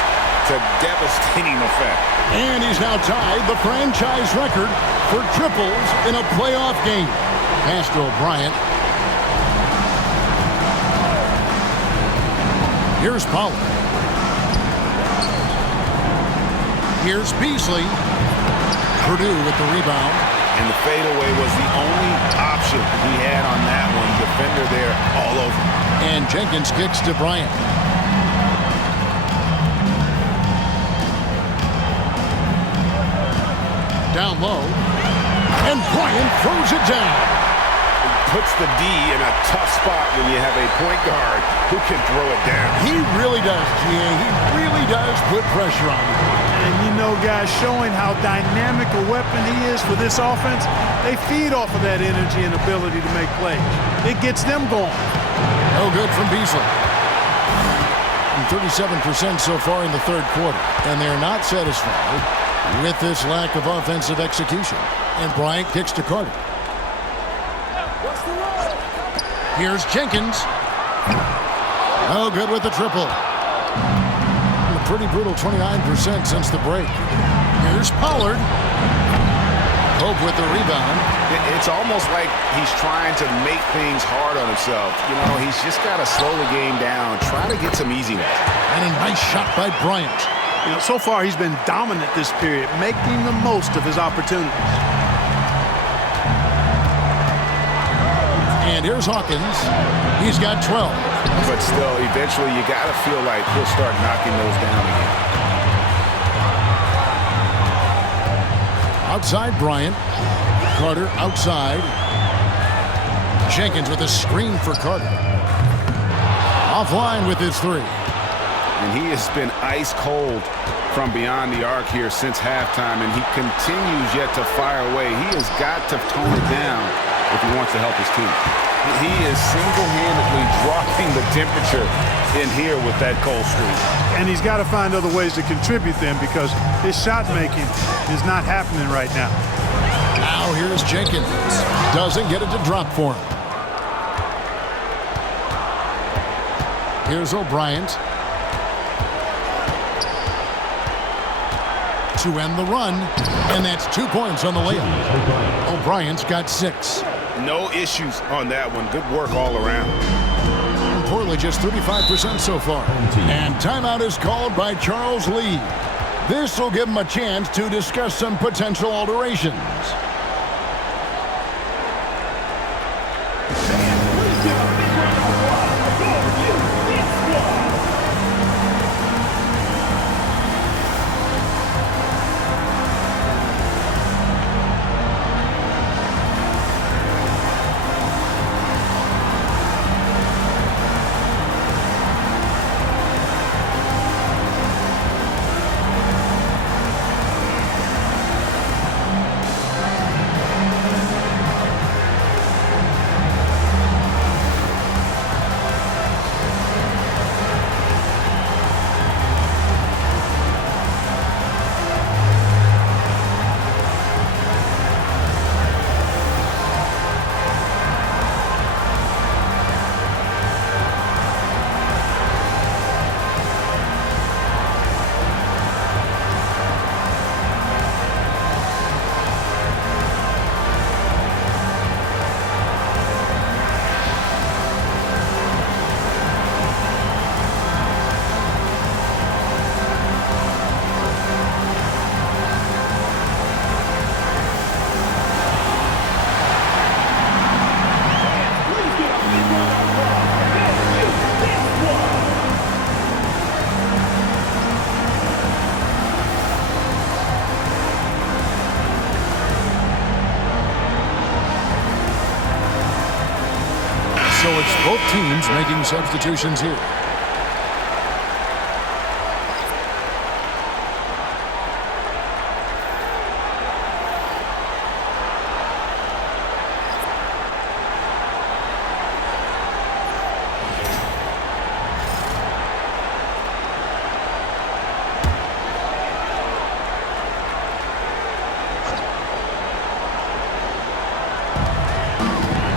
to devastating effect. And he's now tied the franchise record for triples in a playoff game. Pass to Bryant. Here's Pollard. Here's Beasley. Purdue with the rebound. And the fadeaway was the only option he had on that one. Defender there all over. And Jenkins kicks to Bryant. Down low. And Bryant throws it down. Puts the D in a tough spot when you have a point guard who can throw it down. He really does, G.A. He really does put pressure on him. And you know, guys, showing how dynamic a weapon he is for this offense, they feed off of that energy and ability to make plays. It gets them going. No good from Beasley. And 37% so far in the third quarter. And they're not satisfied with this lack of offensive execution. And Bryant kicks to Carter. Here's Jenkins. No good with the triple. A pretty brutal 29% since the break. Here's Pollard. Hope with the rebound. It's almost like he's trying to make things hard on himself. You know, he's just got to slow the game down, try to get some easiness. And a nice shot by Bryant. You know, so far he's been dominant this period, making the most of his opportunities. And here's Hawkins. He's got 12. But still, eventually you got to feel like he'll start knocking those down again. Outside Bryant. Carter outside. Jenkins with a screen for Carter. Offline with his three. And he has been ice cold from beyond the arc here since halftime, and he continues yet to fire away. He has got to tone it down if he wants to help his team. He is single-handedly dropping the temperature in here with that cold streak. And he's got to find other ways to contribute then, because his shot making is not happening right now. Now here's Jenkins. Doesn't get it to drop for him. Here's O'Brien. To end the run, and that's 2 points on the layup. O'Brien's got 6. No issues on that one. Good work all around. Portland just 35% so far. And timeout is called by Charles Lee. This will give him a chance to discuss some potential alterations. So it's both teams making substitutions here.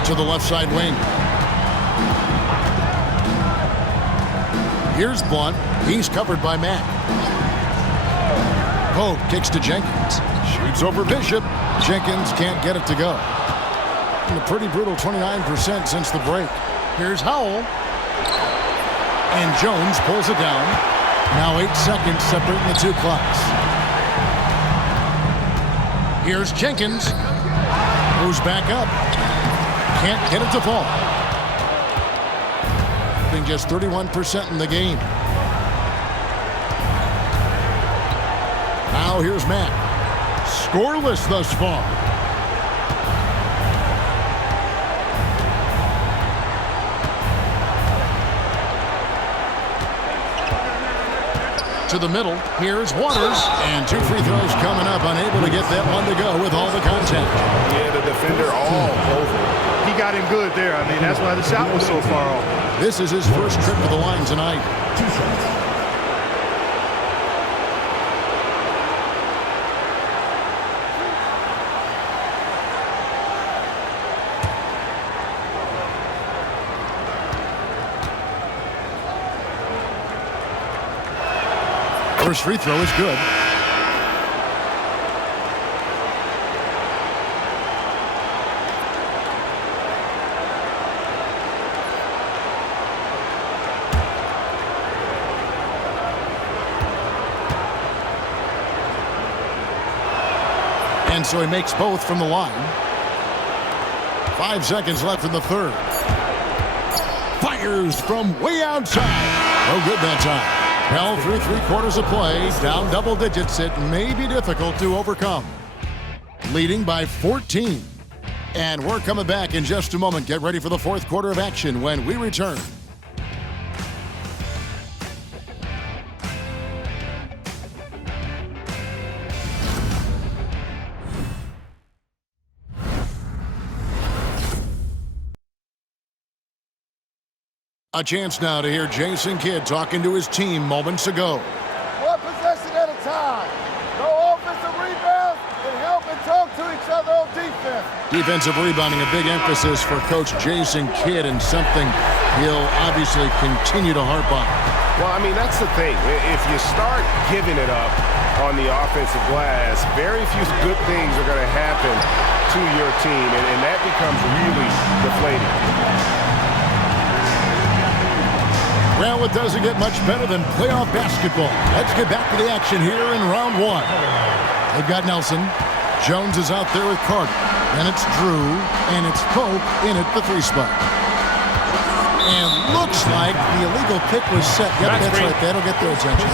To the left side wing. Here's Blunt. He's covered by Mack. Pope kicks to Jenkins. Shoots over Bishop. Jenkins can't get it to go. And a pretty brutal 29% since the break. Here's Howell. And Jones pulls it down. Now 8 seconds separating the two clocks. Here's Jenkins. Moves back up. Can't get it to fall. Being just 31% in the game. Now here's Matt. Scoreless thus far. To the middle. Here's Waters. And 2 free throws coming up. Unable to get that one to go with all the contact. Yeah, the defender all over. He got him good there. I mean, that's why the shot was so far off. This is his first trip to the line tonight. 2 shots. First free throw is good. And so he makes both from the line. 5 seconds left in the third. Fires from way outside. No good that time. Well, through 3/4 of play, down double digits, it may be difficult to overcome. Leading by 14. And we're coming back in just a moment. Get ready for the fourth quarter of action when we return. A chance now to hear Jason Kidd talking to his team moments ago. One possession at a time. No offensive rebounds and help and talk to each other on defense. Defensive rebounding, a big emphasis for Coach Jason Kidd, and something he'll obviously continue to harp on. Well, I mean, that's the thing. If you start giving it up on the offensive glass, very few good things are going to happen to your team, and that becomes really deflating. Well, it doesn't get much better than playoff basketball. Let's get back to the action here in round one. They've got Nelson. Jones is out there with Carter. Then it's Drew, and it's Pope in at the 3 spot. And looks like the illegal pick was set. Yep, that's right. That'll get their attention.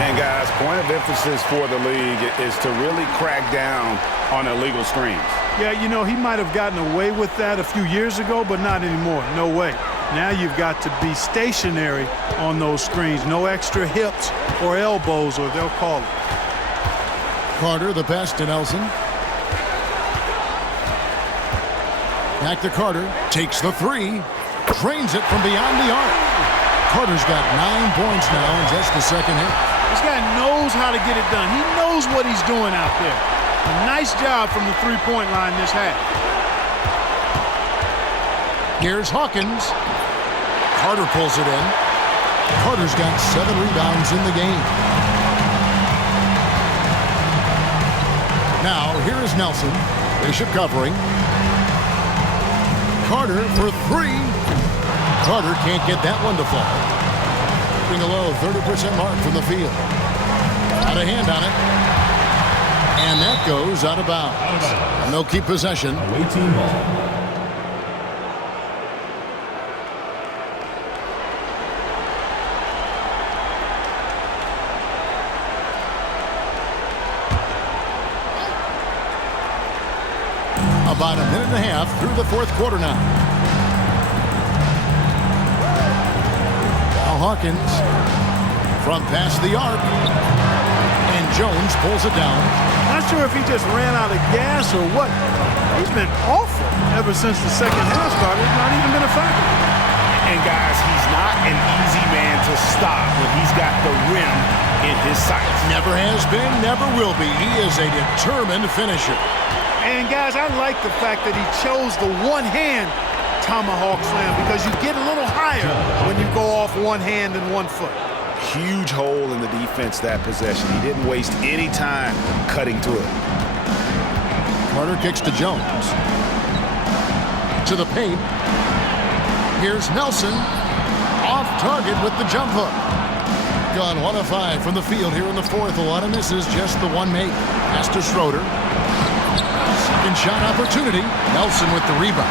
And, guys, point of emphasis for the league is to really crack down on illegal screens. Yeah, you know, he might have gotten away with that a few years ago, but not anymore. No way. Now you've got to be stationary on those screens. No extra hips or elbows, or they'll call it. Carter, the pass to Nelson. Back to Carter. Takes the 3. Drains it from beyond the arc. Carter's got 9 points now in just the second half. This guy knows how to get it done. He knows what he's doing out there. A nice job from the 3-point line this half. Here's Hawkins. Carter pulls it in. Carter's got 7 rebounds in the game. Now, here is Nelson. Bishop covering. Carter for 3. Carter can't get that one to fall. Being a low 30% mark from the field. Got a hand on it. And that goes out of bounds. And they'll keep possession. Away team ball. About a minute and a half through the fourth quarter now. Now Hawkins from past the arc. And Jones pulls it down. Not sure if he just ran out of gas or what. He's been awful ever since the second half started. Not even been a factor. And, guys, he's not an easy man to stop when he's got the rim in his sights. Never has been, never will be. He is a determined finisher. And, guys, I like the fact that he chose the one hand tomahawk slam because you get a little higher when you go off one hand and one foot. Huge hole in the defense that possession. He didn't waste any time cutting through it. Carter kicks to Jones. To the paint. Here's Nelson. Off target with the jump hook. Gone 1 of 5 from the field here in the fourth. A lot of misses, just the one make. Pass to Schroeder. Second shot opportunity. Nelson with the rebound.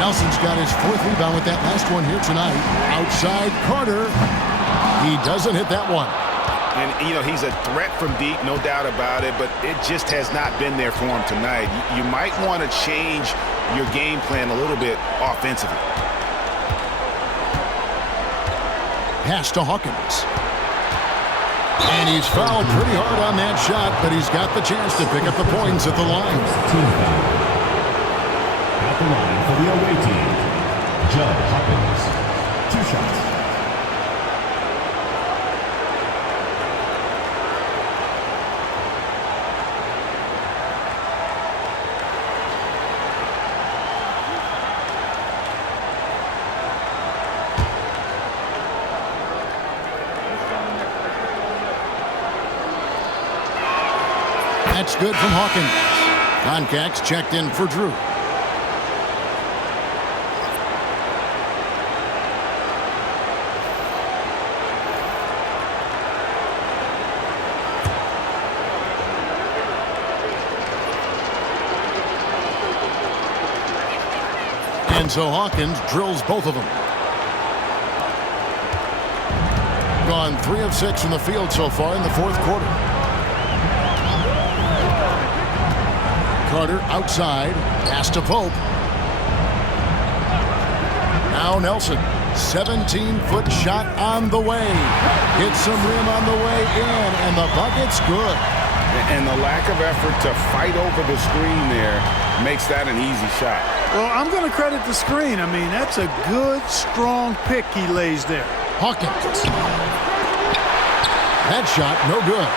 Nelson's got his 4th rebound with that last one here tonight. Outside Carter. He doesn't hit that one. And, you know, he's a threat from deep, no doubt about it, but it just has not been there for him tonight. You might want to change your game plan a little bit offensively. Pass to Hawkins. And he's fouled pretty hard on that shot, but he's got the chance to pick up the points at the line. Team foul. At the line for the away team, Judd Hawkins. 2 shots. That's good from Hawkins. Contacts checked in for Drew. And so Hawkins drills both of them. Gone 3 of 6 from the field so far in the fourth quarter. Carter outside. Pass to Pope. Now Nelson. 17-foot shot on the way. Hits some rim on the way in, and the bucket's good. And the lack of effort to fight over the screen there makes that an easy shot. Well, I'm going to credit the screen. I mean, that's a good, strong pick he lays there. Hawkins. That shot, no good.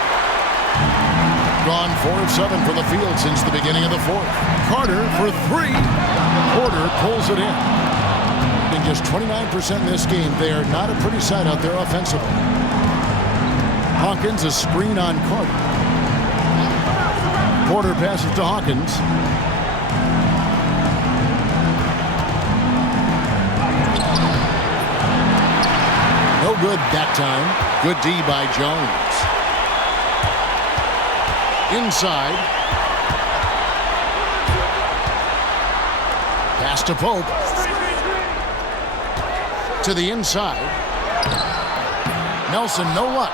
Gone 4 of 7 for the field since the beginning of the fourth. Carter for 3. Porter pulls it in. In just 29% in this game, they are not a pretty sight out there offensively. Hawkins, a screen on Carter. Porter passes to Hawkins. No good that time. Good D by Jones. Inside. Pass to Pope. To the inside. Nelson, no luck.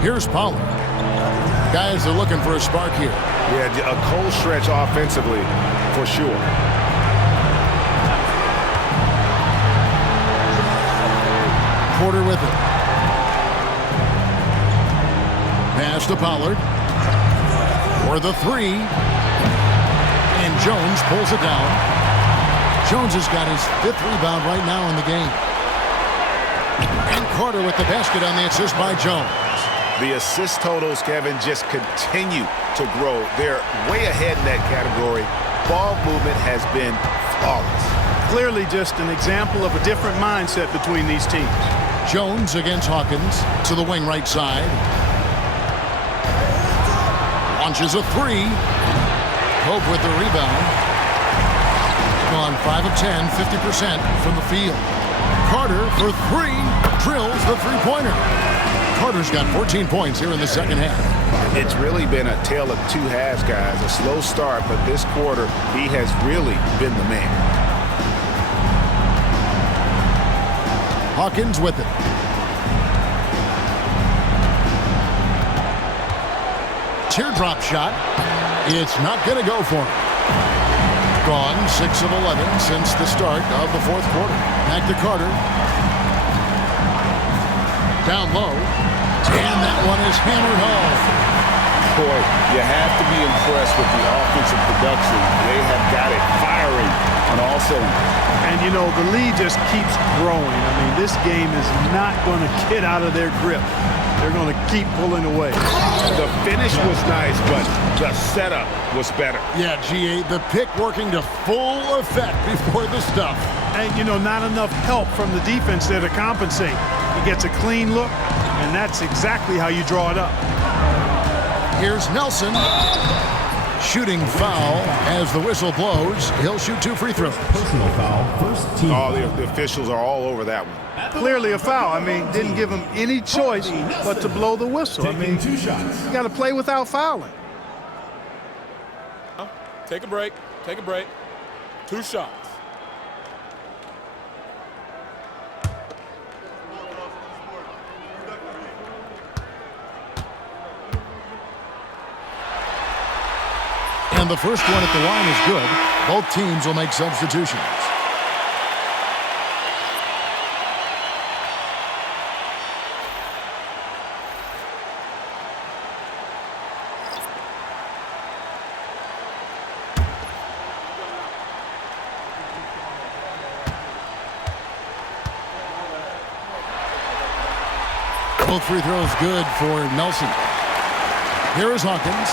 Here's Pollard. Guys are looking for a spark here. Yeah, a cold stretch offensively for sure. Porter with it. Pass to Pollard. For the 3. And Jones pulls it down. Jones has got his 5th rebound right now in the game. And Carter with the basket on the assist by Jones. The assist totals, Kevin, just continue to grow. They're way ahead in that category. Ball movement has been flawless. Clearly just an example of a different mindset between these teams. Jones against Hawkins to the wing right side. Launches a 3. Pope with the rebound. On 5 of 10, 50% from the field. Carter for 3. Drills the three-pointer. Carter's got 14 points here in the second half. It's really been a tale of 2 halves, guys. A slow start, but this quarter, he has really been the man. Hawkins with it. Teardrop shot. It's not going to go for him. Gone 6 of 11 since the start of the fourth quarter. Back to Carter. Down low. And that one is hammered home. Boy, you have to be impressed with the offensive production. They have got it firing on all cylinders. And, you know, the lead just keeps growing. I mean, this game is not going to get out of their grip. They're going to keep pulling away. The finish was nice, but the setup was better. Yeah, GA, the pick working to full effect before the stuff. And, you know, not enough help from the defense there to compensate. He gets a clean look, and that's exactly how you draw it up. Here's Nelson. Shooting foul as the whistle blows. He'll shoot 2 free throws. Personal foul, first team. Oh, the officials are all over that one. Clearly a foul. I mean, didn't give him any choice but to blow the whistle. I mean, 2 shots. you got to play without fouling. Take a break. Take a break. 2 shots. And the first one at the line is good. Both teams will make substitutions. Both free throws good for Nelson. Here is Hawkins.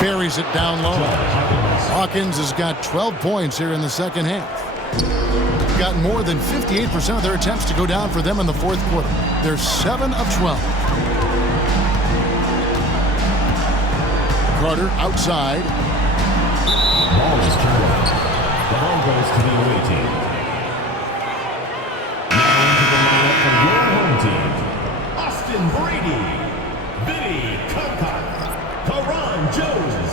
Buries it down low. Hawkins has got 12 points here in the second half. Got more than 58% of their attempts to go down for them in the fourth quarter. They're 7 of 12. Carter outside. Ball is turned out. The ball goes to the away team. Now into the lineup from your home team. Austin Brady. Vinny Comcock. Karan Jones.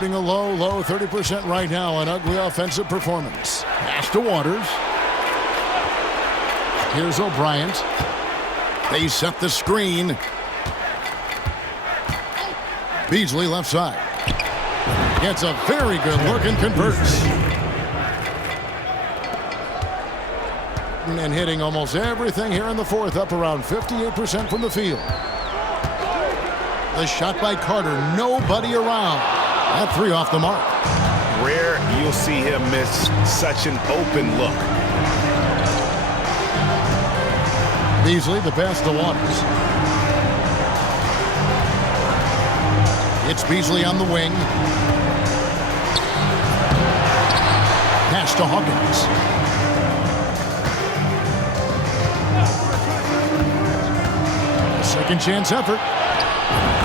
Being a low 30% right now. An ugly offensive performance. Pass to Waters. Here's O'Bryant. They set the screen. Beasley left side. Gets a very good look and converts. And hitting almost everything here in the fourth, up around 58% from the field. The shot by Carter, nobody around. That 3 off the mark. Rare you'll see him miss such an open look. Beasley, the pass to Waters. It's Beasley on the wing. Pass to Hawkins. Second chance effort.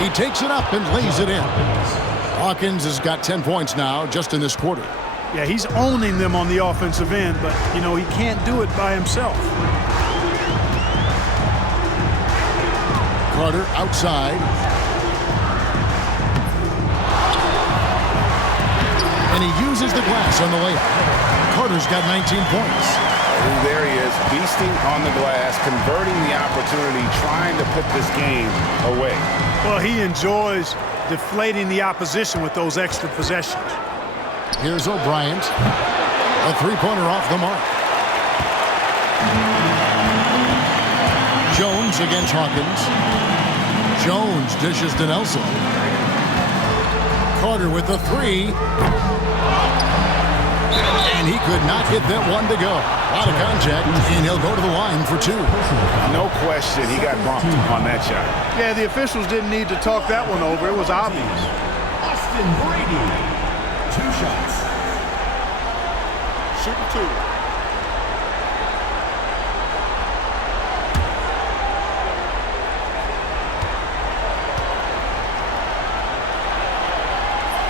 He takes it up and lays it in. Hawkins has got 10 points now just in this quarter. Yeah, he's owning them on the offensive end, but, you know, he can't do it by himself. Carter outside. And he uses the glass on the layup. Carter's got 19 points. And there he is, beasting on the glass, converting the opportunity, trying to put this game away. Well, he enjoys deflating the opposition with those extra possessions. Here's O'Bryant. A 3-pointer off the mark. Jones against Hawkins. Jones dishes to Nelson. Carter with the 3. And he could not get that one to go. A lot of contact, and he'll go to the line for 2. No question, he got bumped on that shot. Yeah, the officials didn't need to talk that one over. It was obvious. Austin Brady. 2 shots. Shooting 2.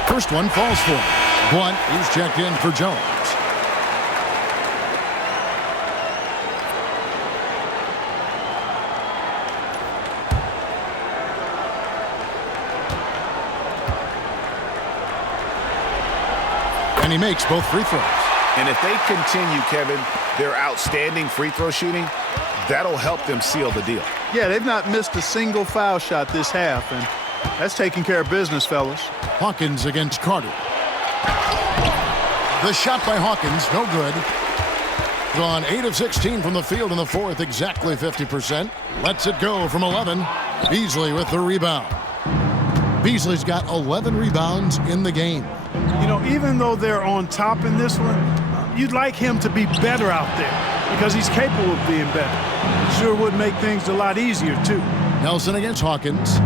First one falls for him. Blunt, he's checked in for Jones. And he makes both free throws. And if they continue, Kevin, their outstanding free throw shooting, that'll help them seal the deal. Yeah, they've not missed a single foul shot this half, and that's taking care of business, fellas. Hawkins against Carter. The shot by Hawkins, no good. On 8 of 16 from the field in the fourth, exactly 50%. Lets it go from 11. Beasley with the rebound. Beasley's got 11 rebounds in the game. You know, even though they're on top in this one, you'd like him to be better out there because he's capable of being better. It sure would make things a lot easier, too. Nelson against Hawkins.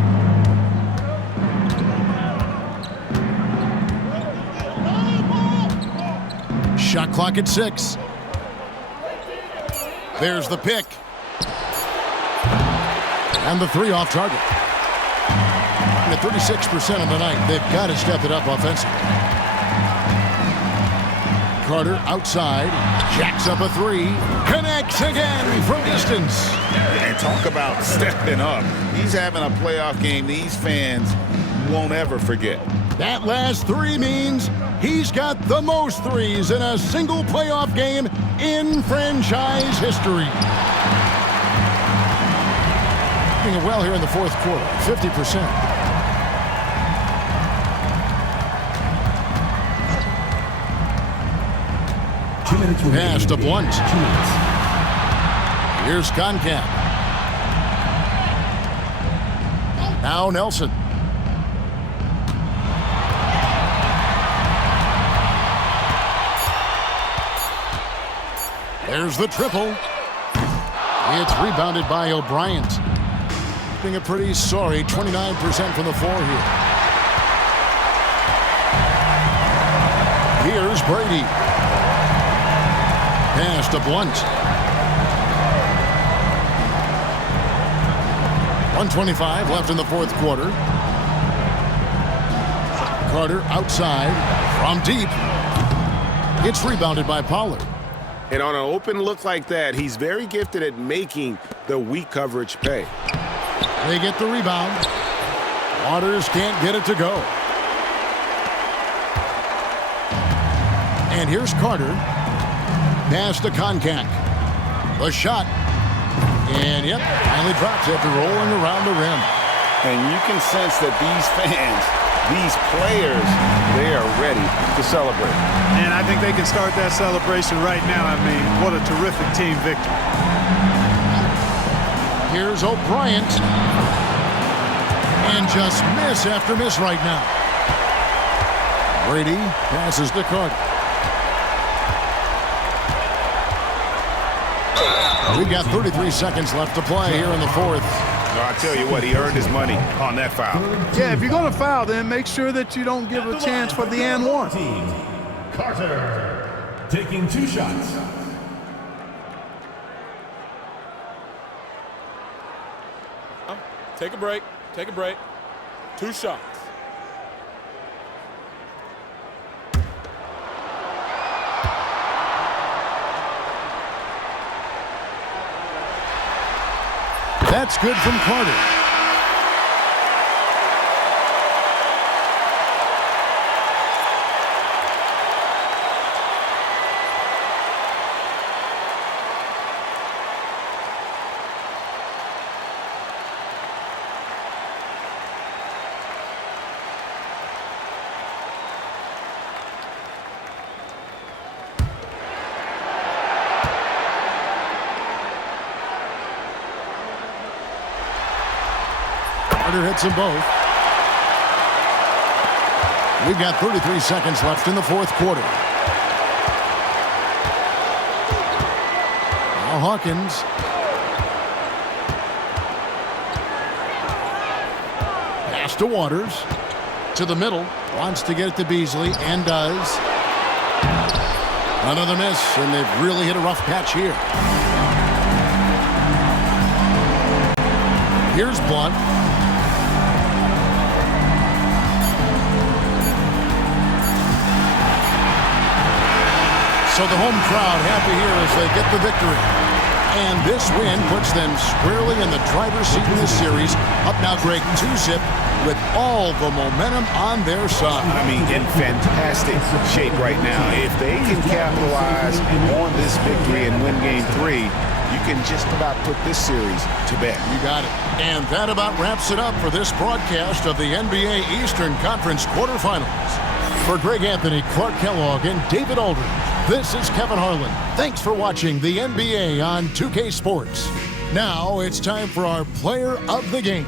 Shot clock at 6. There's the pick. And the 3 off target. At 36% of the night, they've got to step it up offensively. Carter outside, jacks up a 3, connects again from distance. And talk about stepping up. He's having a playoff game these fans won't ever forget. That last 3 means he's got the most threes in a single playoff game in franchise history. Doing well here in the fourth quarter, 50%. Pass to Blunt. Here's Concat. Now Nelson. There's the triple. It's rebounded by Bryant. Being a pretty sorry 29% from the floor here. Here's Brady. Pass to Blunt. 1:25 left in the fourth quarter. Carter outside from deep. It's rebounded by Pollard. And on an open look like that, he's very gifted at making the weak coverage pay. They get the rebound. Waters can't get it to go. And here's Carter. Pass to Concat. The shot. And yep, finally drops after rolling around the rim. And you can sense that these fans, these players, they are ready to celebrate. And I think they can start that celebration right now. I mean, what a terrific team victory. Here's Bryant. And just miss after miss right now. Brady passes to Carter. We've got 33 seconds left to play here in the fourth. I tell you what, he earned his money on that foul. Yeah, if you're going to foul, then make sure that you don't give a chance for the and one. Carter taking 2 shots. Take a break. Take a break. 2 shots. That's good from Carter. Carter hits them both. We've got 33 seconds left in the fourth quarter. Now Hawkins. Pass to Waters. To the middle. Wants to get it to Beasley and does. Another miss, and they've really hit a rough patch here. Here's Blunt. So the home crowd happy here as they get the victory. And this win puts them squarely in the driver's seat in this series. Up now, Greg, 2-zip with all the momentum on their side. I mean, in fantastic shape right now. If they can capitalize on this victory and win Game 3, you can just about put this series to bed. You got it. And that about wraps it up for this broadcast of the NBA Eastern Conference quarterfinals. For Greg Anthony, Clark Kellogg, and David Aldridge, this is Kevin Harlan. Thanks for watching the NBA on 2K Sports. Now it's time for our player of the game.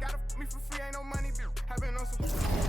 Got me for free, ain't no money, having on some